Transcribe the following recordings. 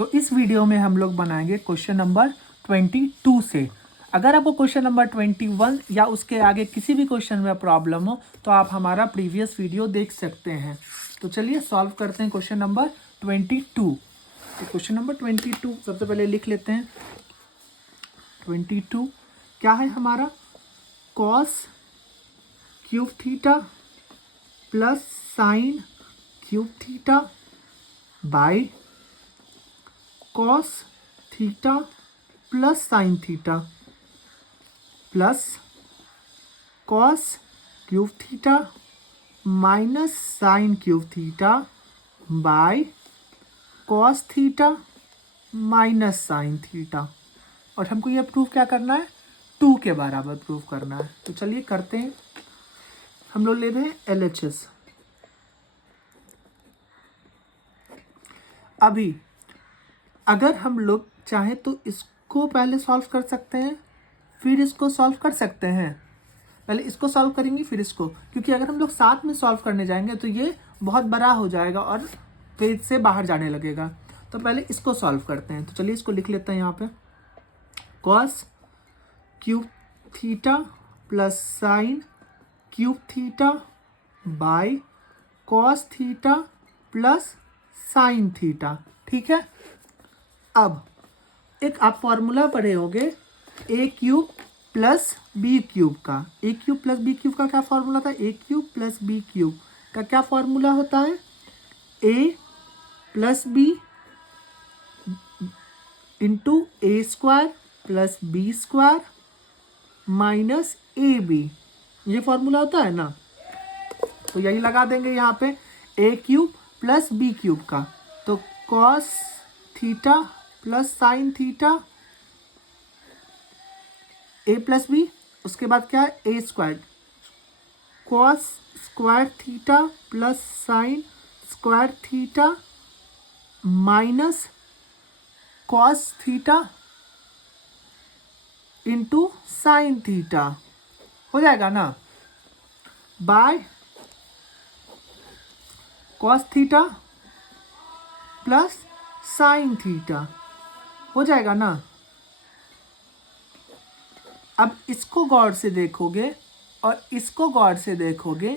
तो इस वीडियो में हम लोग बनाएंगे क्वेश्चन नंबर 22 से। अगर आपको क्वेश्चन नंबर 21 या उसके आगे किसी भी क्वेश्चन में प्रॉब्लम हो तो आप हमारा प्रीवियस वीडियो देख सकते हैं। तो चलिए सॉल्व करते हैं क्वेश्चन नंबर 22। तो क्वेश्चन नंबर 22 सबसे पहले लिख लेते हैं। 22 क्या है हमारा? Cos cube theta plus sine cube theta by cos theta plus sine theta plus cos cube theta minus sign cube theta by cos theta minus sine theta. और हमको ये प्रूफ क्या करना है? 2 के बराबर प्रूफ करना है। तो चलिए करते हैं। हम लोग ले रहे हैं LHS। अभी अगर हम लोग चाहें तो इसको पहले सॉल्व कर सकते हैं, फिर इसको सॉल्व कर सकते हैं। पहले इसको सॉल्व करेंगे फिर इसको, क्योंकि अगर हम लोग साथ में सॉल्व करने जाएंगे तो ये बहुत बड़ा हो जाएगा और पेज से बाहर जाने लगेगा। तो पहले इसको सॉल्व करते हैं। तो चलिए इसको लिख लेते हैं यहाँ पे। Cos cube theta plus sine cube theta by cos theta plus sine theta. ठीक है। अब एक आप फॉर्मूला पढ़े होंगे A cube plus B cube का। A cube plus B cube का क्या फॉर्मूला था? ए क्यूब प्लस बी क्यूब का क्या फॉर्मूला होता है? A plus B into A square plus B square minus A B. ये फॉर्मूला होता है ना। तो यही लगा देंगे यहाँ पे a cube plus B cube का। तो cos theta plus sine theta a plus b, उसके बाद क्या है? ए square cos square theta plus sine square theta minus cos theta into sine theta. हो जाएगा ना। By cos theta plus sine theta. हो जाएगा ना। अब इसको गौर से देखोगे और इसको गौर से देखोगे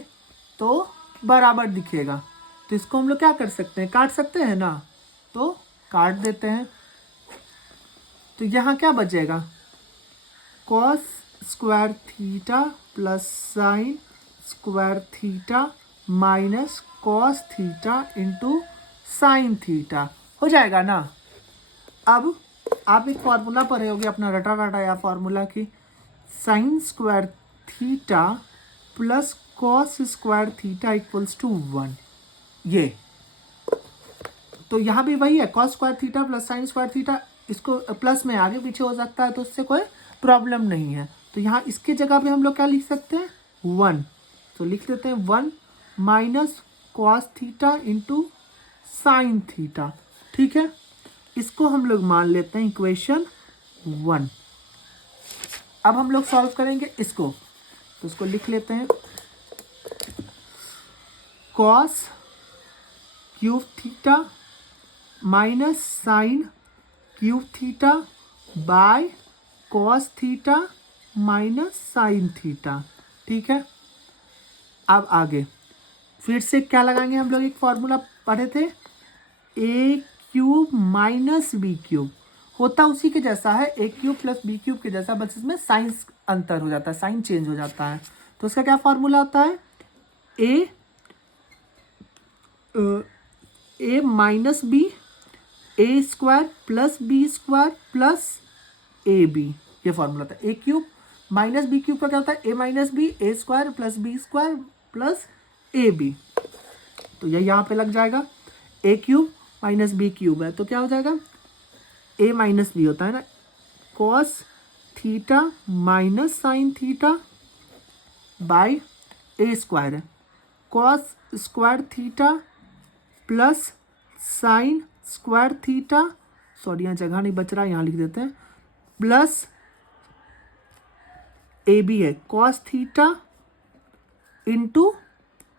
तो बराबर दिखेगा। तो इसको हम लोग क्या कर सकते हैं? काट सकते हैं ना। तो काट देते हैं। तो यहाँ क्या बचेगा? Cos square theta plus sine square theta minus cos theta into sine theta. हो जाएगा ना। अब आप एक फॉर्मूला पढ़े होगे अपना रटा रटा या फॉर्मूला की, sine square theta plus cos square theta equals to 1। ये तो यहाँ भी वही है, cos square theta plus sine square theta. इसको प्लस में आगे पीछे हो सकता है तो उससे कोई प्रॉब्लम नहीं है। तो यहाँ इसके जगह पे हम लोग क्या लिख सकते हैं? 1। तो लिख देते हैं 1 minus cos theta into sine theta. ठीक है। इसको हम लोग मान लेते हैं इक्वेशन 1। अब हम लोग सॉल्व करेंगे इसको। तो इसको लिख लेते हैं। Cos cube theta minus sign cube theta by cos theta minus sine theta. ठीक है। अब आगे फिर से क्या लगाएंगे? हम लोग एक फॉर्मूला पढ़े थे, ए क्यूब माइनस बी क्यूब। होता उसी के जैसा है, ए क्यूब प्लस बी क्यूब के जैसा, बस इसमें साइन अंतर हो जाता है, साइन चेंज हो जाता है। तो उसका क्या फॉर्मूला होता है? A minus B a square plus B square plus a B. ये फॉर्मूला था। ए क्यूब माइनस बी क्यूब का क्या होता है? A minus B a square plus B square plus a b. तो यह यहाँ पे लग जाएगा। A cube minus b cube है तो क्या हो जाएगा? ए माइनस बी होता है ना, cos theta minus sine theta by a square है cos square theta plus sine square theta. Sorry यहाँ जगह नहीं बच रहा, यहाँ लिख देते हैं, प्लस ए बी है cos theta into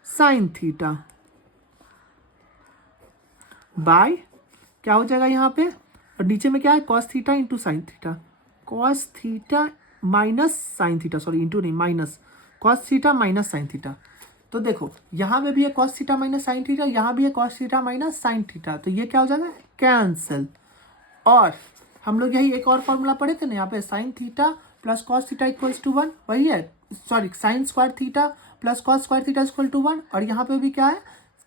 sine theta by क्या हो जाएगा यहाँ पे, और नीचे में क्या है cos theta into sine theta, cos theta minus sine theta, sorry into नहीं minus, cos theta minus sine theta. तो देखो यहाँ में भी है cos theta minus sine theta, यहाँ भी है cos theta minus sine theta, तो ये क्या हो जाएगा कैंसिल। और हम लोग यही एक और फॉर्मूला पढ़े थे ना, यहाँ पे sine theta plus cos theta equals to 1, वही है, sorry sine square theta plus cos square theta equal to 1, और यहाँ पे भी क्या है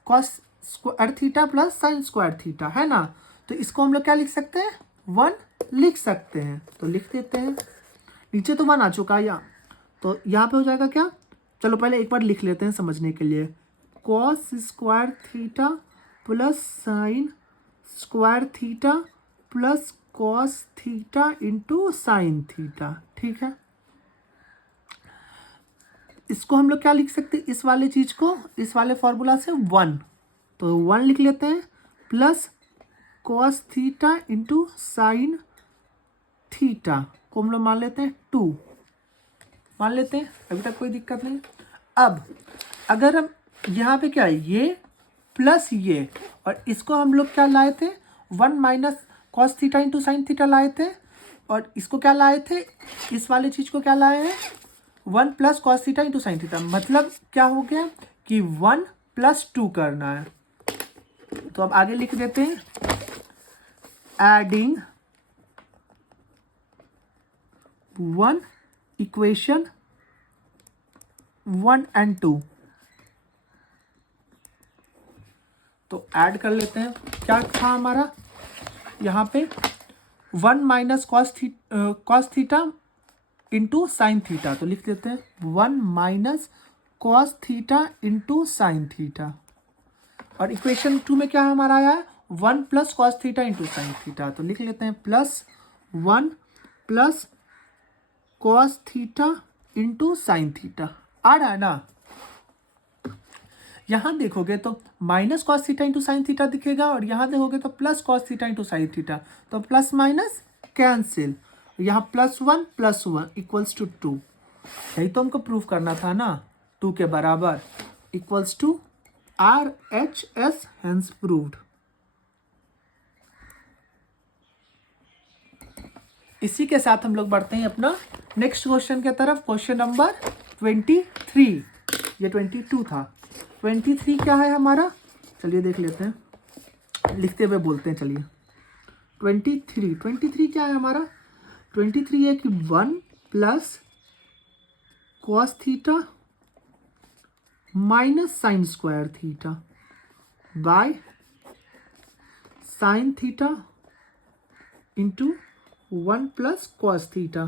cos square theta plus sine square theta, है ना। तो इसको हम लोग क्या लिख सकते हैं, 1 लिख सकते हैं, तो लिख देते हैं। नीचे तो 1 आ चुका है यहाँ, तो यहाँ पे हो जाएगा क्या, चलो पहले एक बार लिख लेते हैं समझने के लिए, cos square theta plus sine square theta plus cos theta into sine theta, ठीक है। इसको हम लोग क्या लिख सकते हैं, इस वाले चीज को इस वाले फॉर्मूला से 1, तो 1 लिख लेते हैं, plus cos theta into sine theta को हम लोग मान लेते हैं 2, मान लेते हैं, अभी तक कोई दिक्कत नहीं। अब अगर हम यहाँ पे क्या है ये प्लस ये, और इसको हम लोग क्या लाए थे 1 minus cos theta into sine theta लाए थे, और इसको क्या लाए थे, इस वाले चीज को क्या लाए हैं 1 plus cos theta into sine theta, मतलब क्या हो गया कि 1 प्लस 2 करना है। तो अब आगे लिख देते हैं, एडिंग 1 इक्वेशन 1 एंड 2, तो ऐड कर लेते हैं। क्या था हमारा यहाँ पे 1 minus cos theta into sine theta, तो लिख देते हैं 1 minus cos theta into sine theta, और इक्वेशन 2 में क्या हमारा आया है 1 plus cos theta into sine theta, तो लिख लेते हैं plus 1 plus cos theta into sine theta, आ रहा है ना। यहाँ देखोगे तो minus cos theta into sine theta दिखेगा, और यहाँ देखोगे तो plus cos theta into sine theta, तो प्लस माइनस कैंसिल, यहाँ प्लस वन इक्वल्स टू 2, यही तो हमको प्रूफ करना था ना, 2 के बराबर equals to RHS, hence proved. इसी के साथ हम लोग बढ़ते हैं अपना नेक्स्ट क्वेश्चन के तरफ, क्वेश्चन नंबर 23, ये 22 था, 23 क्या है हमारा, चलिए देख लेते हैं, लिखते हुए बोलते हैं, चलिए 23 क्या है हमारा, 23 है कि 1 plus cos theta minus sign square theta by sine theta into 1 plus cos theta,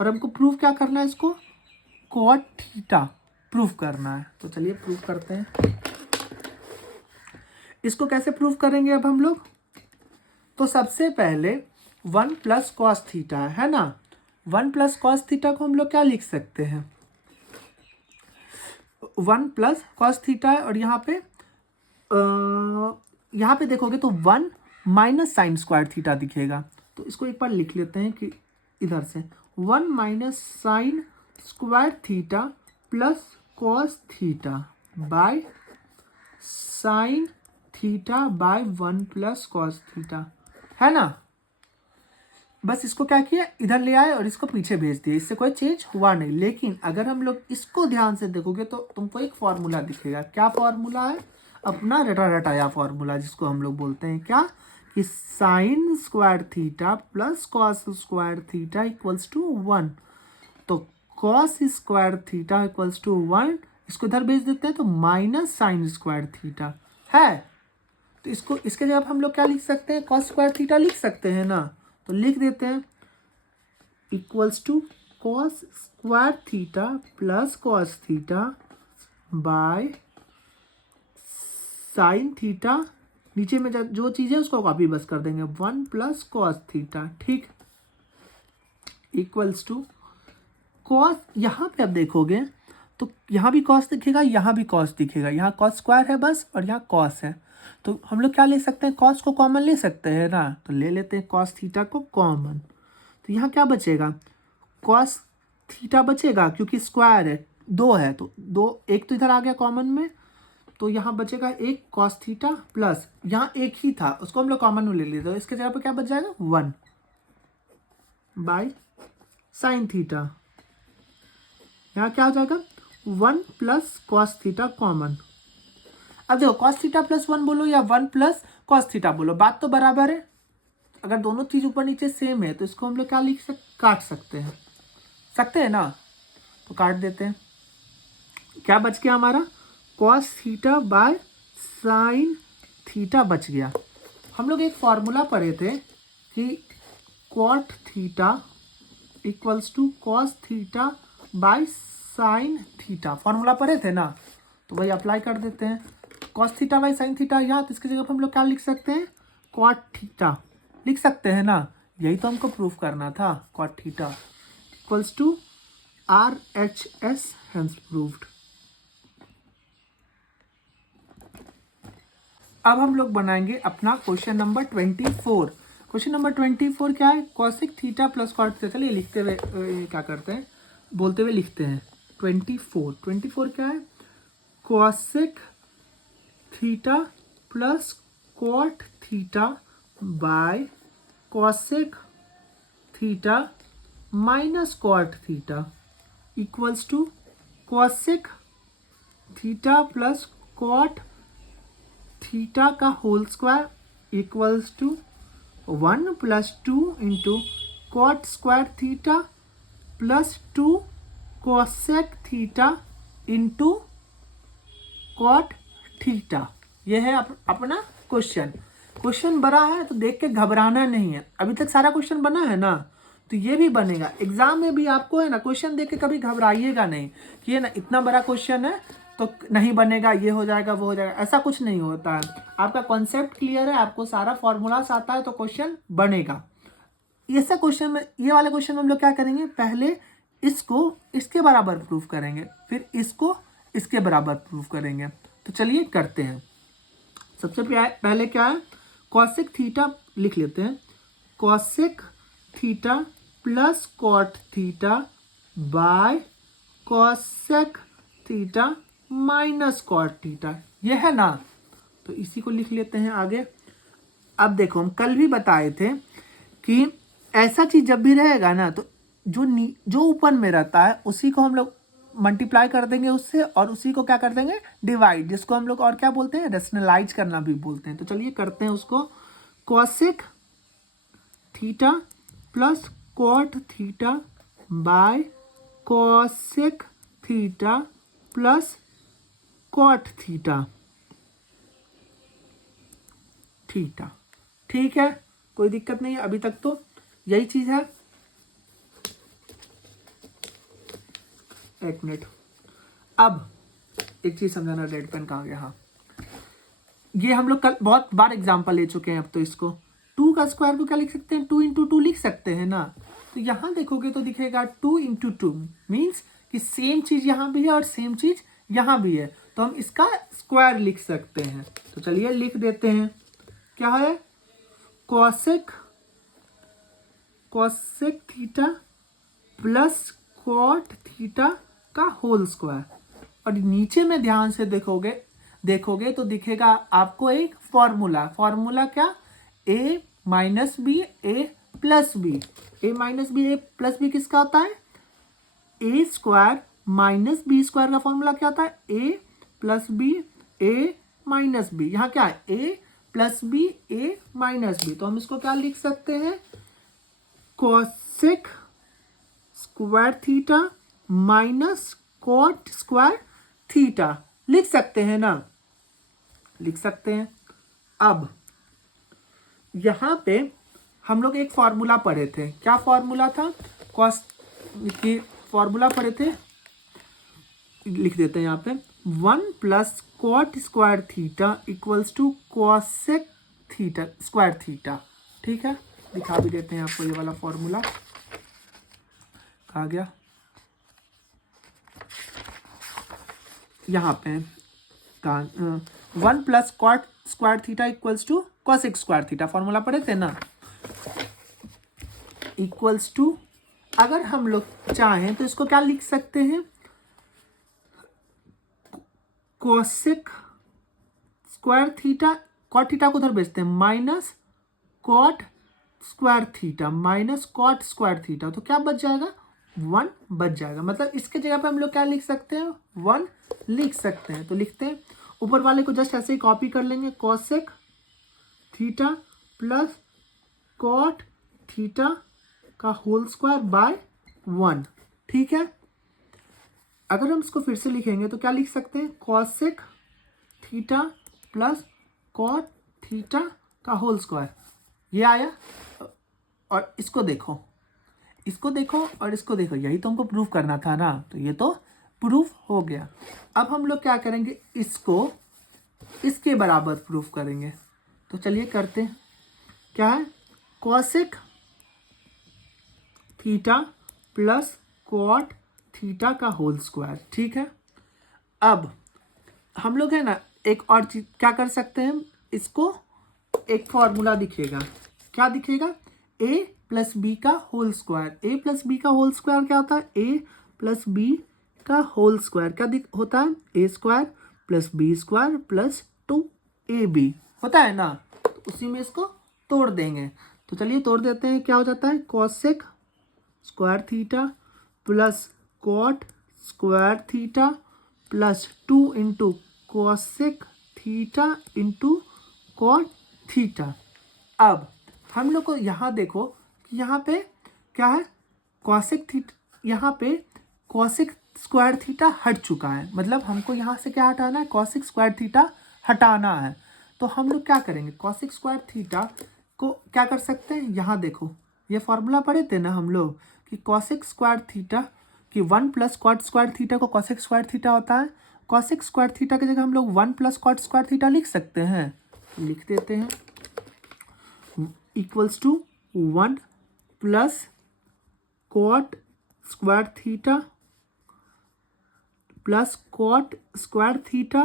और हमको प्रूफ क्या करना है, इसको कॉट थीटा प्रूफ करना है। तो चलिए प्रूफ करते हैं, इसको कैसे प्रूफ करेंगे अब हम लोग, तो सबसे पहले 1 प्लस कॉस थीटा है ना, 1 प्लस कॉस थीटा को हम लोग क्या लिख सकते हैं, 1 प्लस कॉस थीटा है, और यहाँ पे देखोगे तो 1 माइनस साइन स्क्वायर थीटा दिखेगा, तो इसको एक बार लिख लेते हैं कि इधर से 1 minus sign square theta plus cos theta by sine theta bye 1 plus cos theta, है ना। बस इसको क्या किया, इधर ले आए और इसको पीछे भेज दिया, इससे कोई चेंज हुआ नहीं। लेकिन अगर हम लोग इसको ध्यान से देखोगे तो तुमको एक फॉर्मूला दिखेगा, क्या फॉर्मूला है, अपना रटा रटाया फॉर्मूला, जिसको हम लोग बोलते हैं क्या, कि sine square theta plus cos square theta equals to 1, तो cos square theta equals to 1, इसको इधर भेज देते हैं तो माइनस साइन स्क्वायर थीटा है, तो इसको इसके जगह हम लोग क्या लिख सकते हैं, कॉस स्क्वायर थीटा लिख सकते हैं ना, तो लिख देते हैं equals to cos square theta plus cos theta by sine theta, नीचे में जो चीज़ है उसको कॉपी बस कर देंगे, 1 प्लस कॉस थीटा, ठीक, इक्वल्स टू कॉस, यहाँ पे अब देखोगे तो यहाँ भी कॉस दिखेगा, यहाँ भी कॉस दिखेगा, यहाँ कॉस स्क्वायर है बस, और यहाँ कॉस है, तो हम लोग क्या ले सकते हैं, कॉस को कॉमन ले सकते हैं ना, तो ले लेते हैं कॉस थीटा को कॉमन, तो यहाँ क्या बचेगा, कॉस थीटा बचेगा, क्योंकि स्क्वायर है 2 है, तो 2 एक तो इधर आ गया कॉमन में, तो यहाँ बचेगा एक कॉस थीटा प्लस यहाँ एक ही था उसको हम लोग कॉमन में ले लिए, तो इसके जगह पे क्या बच जाएगा 1 बाय साइन थीटा। यहाँ क्या हो जाएगा 1 प्लस कॉस थीटा कॉमन। अब देखो कॉस थीटा प्लस 1 बोलो या 1 प्लस कॉस थीटा बोलो, बात तो बराबर है। अगर दोनों चीज ऊपर नीचे सेम है तो इसको हम लोग क्या काट सकते हैं ना, तो काट देते हैं। क्या बच गया हमारा cos theta by sine theta बच गया। हम लोग एक फॉर्मूला पढ़े थे कि cot theta equals to cos theta by sine theta, formula पढ़े थे ना, तो वही अप्लाई कर देते हैं। Cos theta by sine theta यहाँ, तो इसकी जगह पर हम लोग क्या लिख सकते हैं कॉट थीटा लिख सकते हैं ना, यही तो हमको प्रूफ करना था। Cot theta equals to RHS hence proved. अब हम लोग बनाएंगे अपना क्वेश्चन नंबर 24। क्वेश्चन नंबर 24 क्या है, cosec theta plus cot theta. चलिए लिखते हुए क्या करते हैं, बोलते हुए लिखते हैं। 24 क्या है, cosec theta plus cot theta by cosec theta minus cot theta equals to cosec theta plus cot theta का whole square equals to 1 plus 2 into cot square theta plus 2 cosec theta into cot theta. यह है अपना question बड़ा है तो देख के घबराना नहीं है। अभी तक सारा क्वेश्चन बना है ना, तो ये भी बनेगा। एग्जाम में भी आपको है ना क्वेश्चन देख के कभी घबराइएगा नहीं कि ये ना इतना बड़ा क्वेश्चन है तो नहीं बनेगा, ये हो जाएगा वो हो जाएगा, ऐसा कुछ नहीं होता है। आपका कॉन्सेप्ट क्लियर है, आपको सारा फॉर्मूलास आता है तो क्वेश्चन बनेगा। ऐसा क्वेश्चन में, ये वाले क्वेश्चन में हम लोग क्या करेंगे, पहले इसको इसके बराबर प्रूफ करेंगे, फिर इसको इसके बराबर प्रूफ करेंगे। तो चलिए करते हैं। सबसे पहले क्या है, कॉसेक थीटा लिख लेते हैं। Cosec theta plus cot theta by cosec theta minus cot theta, यह है ना, तो इसी को लिख लेते हैं आगे। अब देखो हम कल भी बताए थे कि ऐसा चीज जब भी रहेगा ना तो जो ऊपर में रहता है उसी को हम लोग मल्टीप्लाई कर देंगे उससे, और उसी को क्या कर देंगे डिवाइड, जिसको हम लोग और क्या बोलते हैं रेशनलाइज करना भी बोलते हैं। तो चलिए करते हैं उसको। Cosec theta plus cot theta by cosec theta plus cot theta ठीक है, कोई दिक्कत नहीं है, अभी तक तो यही चीज है। एक मिनट, अब एक चीज समझाना, रेड पेन कहाँ गया। हाँ, ये हम लोग कल बहुत बार एग्जांपल ले चुके हैं। अब तो इसको 2 का स्क्वायर को क्या लिख सकते हैं 2 इंटू 2 लिख सकते हैं ना। तो यहाँ देखोगे तो दिखेगा 2 इंटू 2 मीन्स कि सेम चीज यहाँ भी है और सेम चीज यहाँ भी है, तो हम इसका स्क्वायर लिख सकते हैं। तो चलिए लिख देते हैं, क्या है cosec theta plus cot theta का होल स्क्वायर, और नीचे में ध्यान से देखोगे तो दिखेगा आपको एक फॉर्मूला क्या, a minus B A plus B. A minus B A plus B किसका होता है, ए स्क्वायर माइनस बी स्क्वायर का फॉर्मूला क्या होता है, A plus B A minus B. यहाँ क्या है A plus B A minus B, तो हम इसको क्या लिख सकते हैं cosec square theta minus cot square theta लिख सकते हैं ना, लिख सकते हैं। अब यहां पे हम लोग एक फॉर्मूला पढ़े थे, क्या फॉर्मूला था, कॉस की फॉर्मूला पढ़े थे, लिख देते हैं यहाँ पे 1 plus cot square theta equals to cosec theta square theta. ठीक है, दिखा भी देते हैं आपको ये वाला फॉर्मूला, कहा गया यहाँ पे 1 plus cot square theta equals to cosec square theta, formula पढ़े थे ना, इक्वल्स टू, अगर हम लोग चाहें तो इसको क्या लिख सकते हैं cosec square theta, cot theta को उधर भेजते हैं, minus cot square theta, minus cot square theta, तो क्या बच जाएगा, 1 बच जाएगा। मतलब इसके जगह पे हम लोग क्या लिख सकते हैं, 1 लिख सकते हैं। तो लिखते हैं, ऊपर वाले को जस्ट ऐसे ही कॉपी कर लेंगे, cosec theta plus cot theta का होल स्क्वायर बाय 1। ठीक है, अगर हम इसको फिर से लिखेंगे तो क्या लिख सकते हैं, cosec theta plus cot theta का होल स्क्वायर, ये आया। और इसको देखो, इसको देखो और इसको देखो, यही तो हमको प्रूफ करना था ना, तो ये तो प्रूफ हो गया। अब हम लोग क्या करेंगे, इसको इसके बराबर प्रूफ करेंगे। तो चलिए करते हैं, क्या है, cosec theta plus cot theta का होल स्क्वायर। ठीक है, अब हम लोग है ना एक और चीज क्या कर सकते हैं, इसको एक फॉर्मूला दिखेगा, क्या दिखेगा, a प्लस बी का whole square. A plus b का होल स्क्वायर क्या होता है, a प्लस बी का होल स्क्वायर क्या होता है, ए square plus B square plus 2ab होता है ना। तो उसी में इसको तोड़ देंगे। तो चलिए तोड़ देते हैं, क्या हो जाता है, cosec square theta plus cot square theta plus 2 into cosec theta into cot theta. अब हम लोग को यहाँ देखो कि यहाँ पे क्या है, कोसेक थीटा, यहाँ पे कोसेक स्क्वायर थीटा हट चुका है, मतलब हमको यहाँ से क्या हटाना है, कोसेक स्क्वायर थीटा हटाना है। तो हम लोग क्या करेंगे, कोसेक स्क्वायर थीटा को क्या कर सकते हैं, यहाँ देखो, ये फॉर्मूला पढ़े थे ना हम लोग कि कोसेक स्क्वायर थीटा कि 1 प्लस कॉट स्क्वायर थीटा को कोसेक स्क्वायर थीटा होता है। कोसेक स्क्वायर थीटा की जगह हम लोग 1 प्लस कॉट स्क्वायर थीटा लिख सकते हैं, लिख देते हैं, equals to 1 plus cot square theta plus cot square theta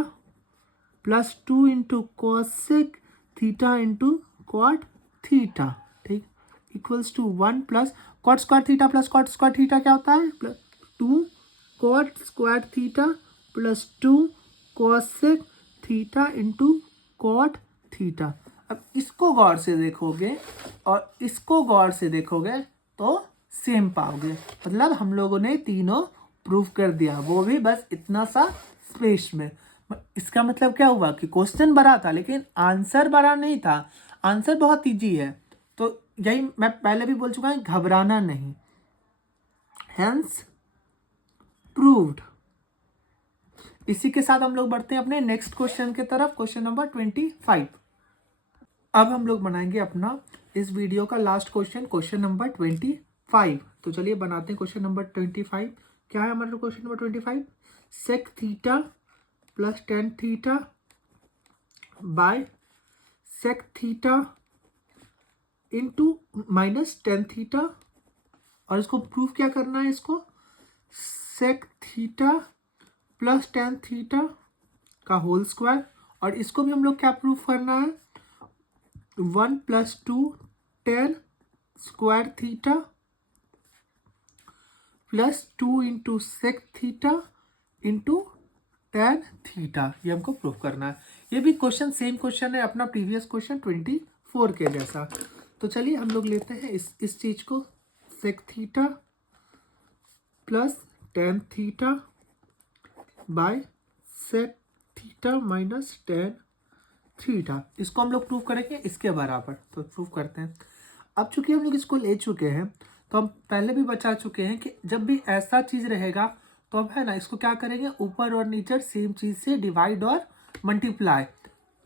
plus 2 into cosec theta into cot theta. ठीक, equals to 1 plus cot square theta plus cot square theta क्या होता है, plus 2 cot square theta plus 2 cosec theta into cot theta. अब इसको गौर से देखोगे और इसको गौर से देखोगे तो सेम पाओगे, मतलब हम लोगों ने तीनों प्रूफ कर दिया, वो भी बस इतना सा स्पेस में। इसका मतलब क्या हुआ कि क्वेश्चन बड़ा था लेकिन आंसर बड़ा नहीं था, आंसर बहुत इजी है। तो यही मैं पहले भी बोल चुका हूँ, घबराना नहीं, हेंस प्रूव्ड। इसी के साथ हम लोग बढ़ते हैं अपने नेक्स्ट क्वेश्चन की तरफ, क्वेश्चन नंबर 25। अब हम लोग बनाएंगे अपना इस वीडियो का लास्ट क्वेश्चन, क्वेश्चन नंबर 25। तो चलिए बनाते हैं क्वेश्चन नंबर 25। क्या है हमारा question number 25, sec theta plus tan theta by sec theta into minus tan theta, और इसको प्रूफ क्या करना है, इसको sec theta plus tan theta का होल स्क्वायर, और इसको भी हम लोग क्या प्रूफ करना है, 1 plus 2 tan square theta plus 2 into sec theta into tan theta, ये हमको प्रूफ करना है। ये भी क्वेश्चन सेम क्वेश्चन है अपना प्रीवियस क्वेश्चन 24 के जैसा। तो चलिए हम लोग लेते हैं इस चीज को, sec theta plus tan theta by sec theta minus tan theta, इसको हम लोग प्रूफ करेंगे इसके बराबर। तो प्रूफ करते हैं। अब चूंकि हम लोग इसको ले चुके हैं तो हम पहले भी बचा चुके हैं कि जब भी ऐसा चीज रहेगा तो हम है ना इसको क्या करेंगे, ऊपर और नीचे सेम चीज से डिवाइड और मल्टीप्लाई,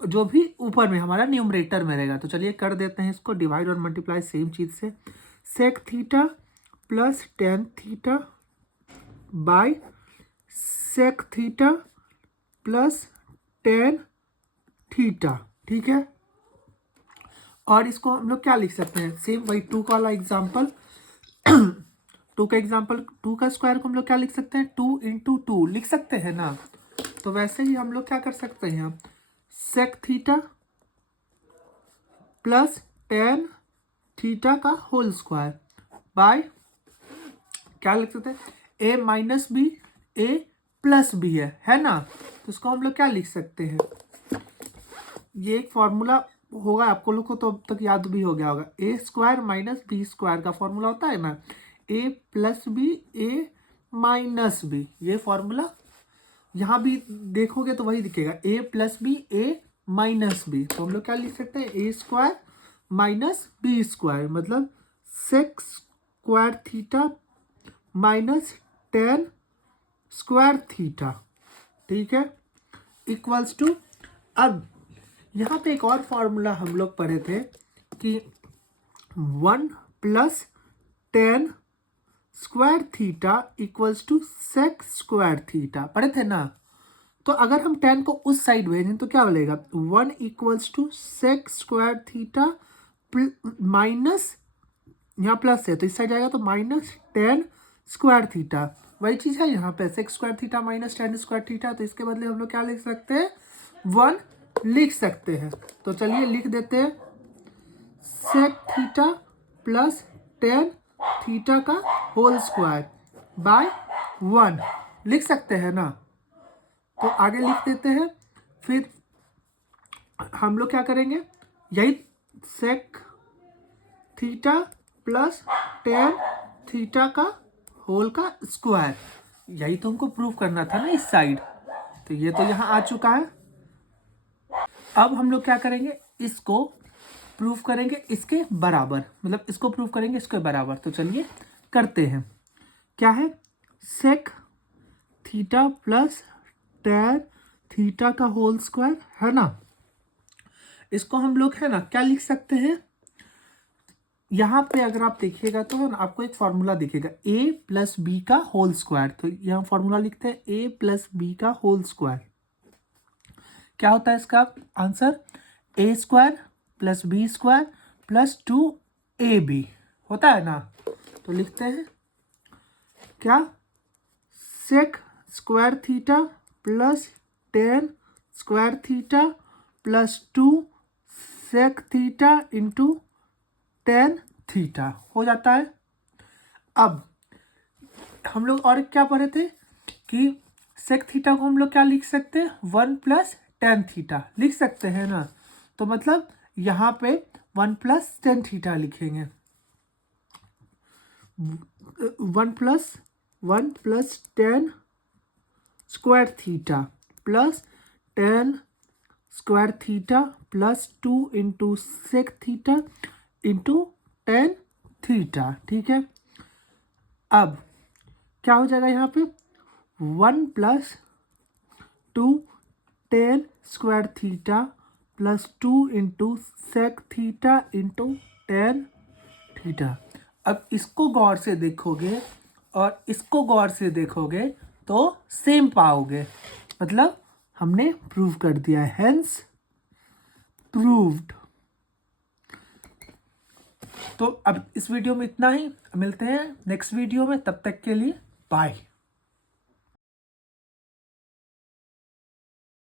जो भी ऊपर में हमारा न्यूमरेटर में रहेगा। तो चलिए कर देते हैं इसको, डिवाइड और मल्टीप्लाई सेम चीज से, sec theta plus tan theta by sec theta plus tan theta. ठीक है, और इसको हम लोग क्या लिख सकते हैं, सेम वही 2 का वाला एग्जाम्पल, 2 का एग्जाम्पल, 2 का स्क्वायर को हम लोग क्या लिख सकते हैं, 2 इंटू 2 लिख सकते हैं ना। तो वैसे ही हम लोग क्या कर सकते हैं, sec theta plus tan theta का होल स्क्वायर बाय क्या लिख सकते हैं, A minus B A plus B है ना। तो इसको हम लोग क्या लिख सकते हैं, ये एक फॉर्मूला होगा आपको लोग को तो अब तक याद भी हो गया होगा, ए स्क्वायर माइनस बी स्क्वायर का फॉर्मूला होता है ना, ए plus B A minus B, ये फॉर्मूला यहाँ भी देखोगे तो वही दिखेगा, ए plus B A minus B. तो हम लोग क्या लिख सकते हैं, ए स्क्वायर माइनस बी स्क्वायर, मतलब sex square theta minus ten square theta, ठीक है, इक्वल्स टू। अब यहाँ पे एक और फॉर्मूला हम लोग पढ़े थे कि 1 plus tan square theta equals to sec square theta, पढ़े थे ना। तो अगर हम टेन को उस साइड भेजें तो क्या बोलेगा, 1 equals to sec square theta minus, यहाँ प्लस है तो इस साइड जाएगा तो माइनस टेन स्क्वायर थीटा, वही चीज़ है यहाँ पे, sex square theta minus ten square theta. तो इसके बदले हम लोग क्या लिख सकते हैं, 1 लिख सकते हैं। तो चलिए लिख देते हैं, sec theta plus tan theta का होल स्क्वायर बाय 1 लिख सकते हैं ना। तो आगे लिख देते हैं, फिर हम लोग क्या करेंगे, यही sec theta plus tan theta का होल का स्क्वायर, यही तो हमको प्रूव करना था ना इस साइड। तो ये तो यहाँ आ चुका है। अब हम लोग क्या करेंगे, इसको प्रूव करेंगे इसके बराबर, मतलब इसको प्रूव करेंगे इसके बराबर। तो चलिए करते हैं, क्या है, sec theta plus tan theta का होल स्क्वायर है ना। इसको हम लोग है ना क्या लिख सकते हैं, यहाँ पे अगर आप देखिएगा तो है ना आपको एक फॉर्मूला दिखेगा, a प्लस बी का होल स्क्वायर। तो यहाँ फॉर्मूला लिखते हैं a प्लस बी का होल स्क्वायर, क्या होता है इसका answer, a square plus B square plus 2ab होता है ना। तो लिखते हैं क्या, sec square theta plus tan square theta plus 2 sec theta into tan theta हो जाता है। अब हम लोग और क्या पढ़े थे कि सेक थीटा को हम लोग क्या लिख सकते हैं, 1 प्लस टेन थीटा लिख सकते हैं ना। तो मतलब यहाँ पे 1 प्लस टेन थीटा लिखेंगे, 1 plus tan square theta plus tan square theta plus 2 into sec theta into tan theta, ठीक है। अब क्या हो जाएगा यहाँ पे, 1 plus 2 tan square theta plus 2 into sec theta into tan theta. अब इसको गौर से देखोगे और इसको गौर से देखोगे तो सेम पाओगे, मतलब हमने प्रूव कर दिया, हेंस प्रूव्ड। तो अब इस वीडियो में इतना ही, मिलते हैं नेक्स्ट वीडियो में, तब तक के लिए बाय।